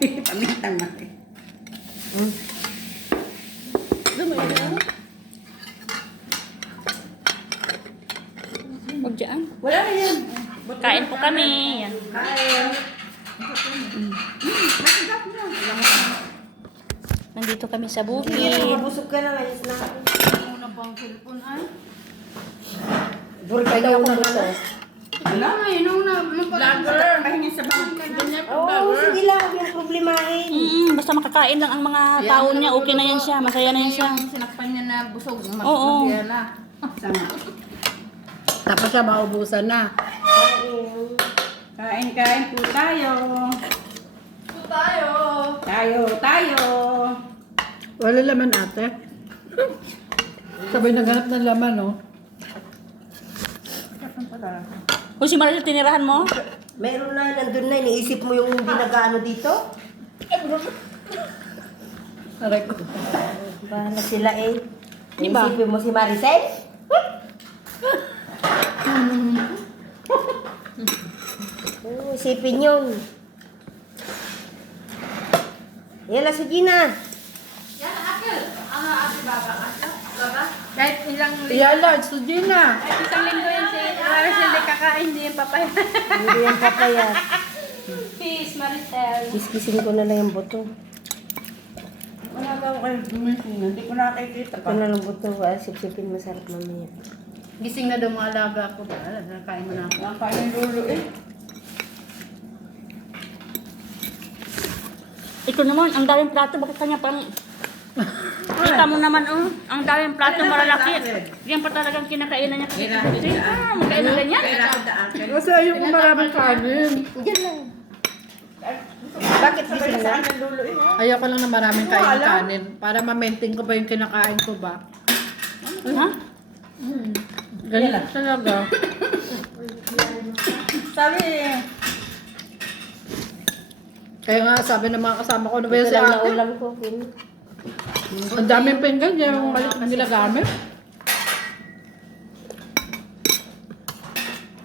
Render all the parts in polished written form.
Pamintang mati. Lumayan. Huwag dyan. Wala na yan. Kain po kami. Yan. Kain. Masarap na. Nandito kami sa Hindi bukid. na, mabusog ka na. Ayos na. Muna pa ang cellphone ay. Buri ka daw na ito. Wala nga, yun na. Vlogger. Pahingin sa bangka. Ganyan po, Oo, vlogger. sige lang. Huwag yung problemahin. Basta makakain lang ang mga tao niya, okay na yan siya. Masaya na yan siya. Yung sinakpan niya na busog. Oo. Masaya na. Sama. Tapos siya maubusan na. Kain po tayo. Tayo. Wala laman ate. Sabay naghanap ng laman, no? Kung si Maricel tinirahan mo, Meron na, nandun na. Iniisip mo yung hindi nag-ano dito? Aray ko. Bahala sila eh. Diba? Iisipin mo si Maricel? Oo, isipin yun. Yala si Gina. Kahit ilang Iyala, Sujina. isang linggo yan si Maricel di kakain, hindi yung papaya. Hindi yan papaya. peace Maricel. Kiskisin ko na lang yung buto. Wala daw kayo gumising. Hindi ko nakikita Ito na lang buto. Sipsipin masarap mamaya. Gising na daw mga alaga ko. Nakain mo na ako. Nakain yung lulo eh. Ito naman, ang daming plato, bakit kanya parang... Kita mo naman, ang daming plato malalaki. Yan pa talagang kinakainan niya. Magkainan na ganyan. Kasi ayoko maraming kanin. Diyan lang. Bakit gising na? Ayoko lang na maraming kanin. Para ma-maintain ko ba yung kinakain ko ba? Ha? Ganyan talaga. Sabi Kaya nga sabi ng mga kasama ko, ano ba yun Ito si lang na ate? ulam ko. Kim. Ang daming pinggan, yung maliit na ginagamit.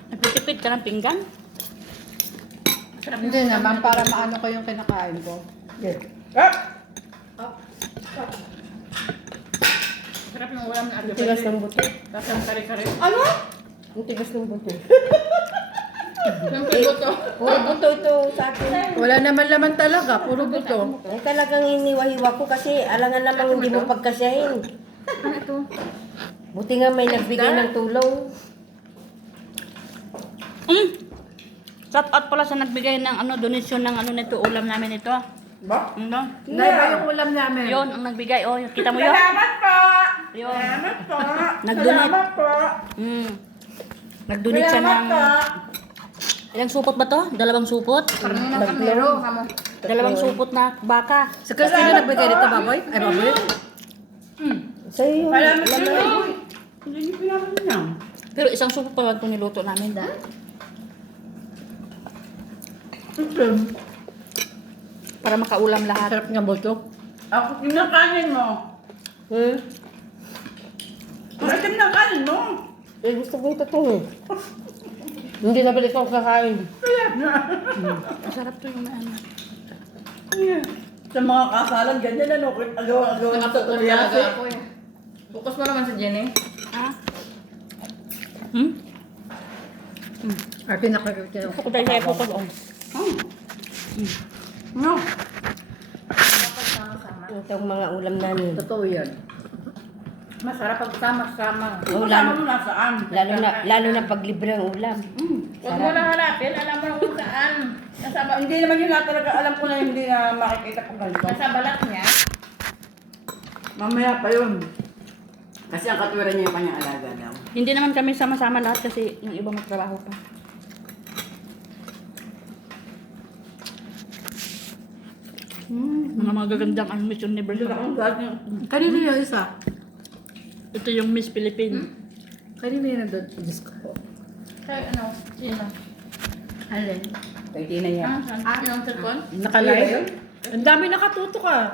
Nagtitipid ka ng pinggan? Hindi naman, para maano ko yung kinakain ko. sarap ng ulam na Ang tigas ng buto. Tapos ang kare-kare. Ang tigas ng buto. Yung pibuto. Puro buto ito sa akin. Wala naman laman talaga, puro buto. Ay, talagang iniwahiwa ko kasi alangan namang hindi mo pagkasyahin. Ano ito? Buti nga may nagbigay ng tulong. Shout out pala sa nagbigay ng donation ng nito, ulam namin ito. Ba? Ano? Naiba yung ulam namin. Yun, ang nagbigay. Oh, kita mo yun? Salamat po! Yun. Salamat po! Nag-donate. Salamat po! Nag-donate siya Salamat ng... po! Ilang supot ba to? Dalawang supot? Parang yun ang kamero. Kamo. Dalawang supot na baka. Sa Christina nagbigay dito, baboy? Ay, baboy? Sa'yo yun. Salamat po! Hindi niyo pinaman niya. Pero isang supot pa lang itong niluto namin. Para makaulam lahat. Sarap nga buto. Ako kinakanin mo. Ang itim ng kanin mo. Eh, gusto ko ito to. Hindi na balik ako kakain. Masarap to yung ano. Sa mga kasalan, ganyan ano. Agaw-agaw ng tutorial. Bukas mo naman sa Jenny. Ha? Ay, pinakakita ko. Gusto ko dahil sa'yo po ko. No. Itong mga ulam namin. Totoo yan. Masarap pag sama-sama. Oh, Kasama mo nasaan? lalo na pag libre ang ulam. Huwag mo lang hanapin, alam mo kung saan. Hindi naman yun na talaga. Alam ko na hindi na makikita ko ganito. Nasa balat niya. Mamaya pa yun. Kasi ang katwiran niya yung kanyang alaga daw. Hindi naman kami sama-sama lahat kasi yung iba magtrabaho pa. Mga magagandang ang Miss Universe. Kanino yung isa? Ito yung Miss Philippines. Kanino yun nandun? Diyos ko po. Kaya ano? Sino? Alin? Kay Tina yan. Yung cellphone? Nakalive? Ang dami nakatuto ka.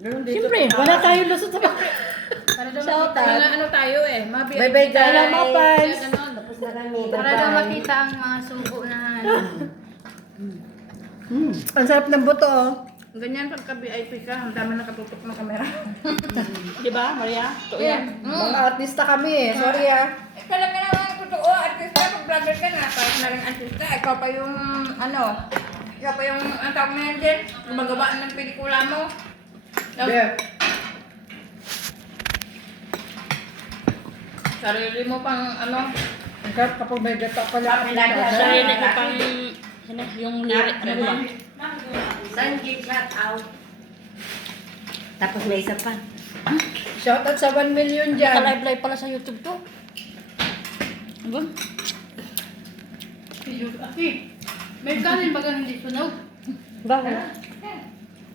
Ganun dito. Siyempre, wala tayong lusot sa bakit. Para daw Shout makita. out. Ano tayo eh. Mabi- Bye-bye guys. Kailan mga pals? Ganon. Tapos na kami. Para daw Bye-bye. makita ang mga sugo na ano. Ang sarap ng buto, oh. Ganyan pagka-VIP ka, ang dami nakatutok na kamera. Di ba, Maria? Ito yan. Mga artista kami eh. Sorry ah. Talaga naman totoo, artista, pag vlogger ka na, parang na rin artista. Ikaw pa yung, ikaw pa yung, ang tawag na yan din, gumagawaan ng pelikula mo. Yeah. Sarili mo pang, Hanggat kapag may gata pala. Sarili ko pang, yung lyric, ano ba? Sanjay shout out. Tapos may isa pa. Shoutout sa 1 million dyan. Naka-live pala sa YouTube to. Ano? May kanin ba ganun di sunog? Bakit?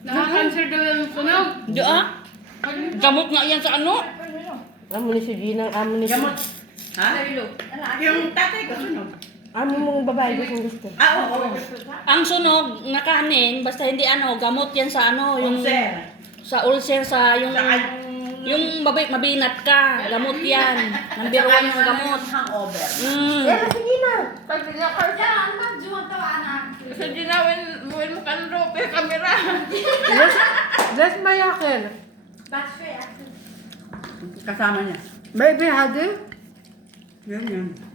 Nakaka-cancer daw yung sunog. Di Gamot nga yan sa ano? Amo ni si Gina, amo ni si... Ha? Yung tatay ko sunog. Amo mong babae kung gusto. Oo. Ang sunog na kanin, basta hindi gamot yan sa yung sa ulcer, sa yung mabinat ka, gamot yan. Number 1 yung gamot. Hangover. Si Gina! Pag pinakar ka, kasi ginawin, buhin mo kanro, pero kamera. Bless Mayakel. Kasama niya. Maybe Hadi? Yan.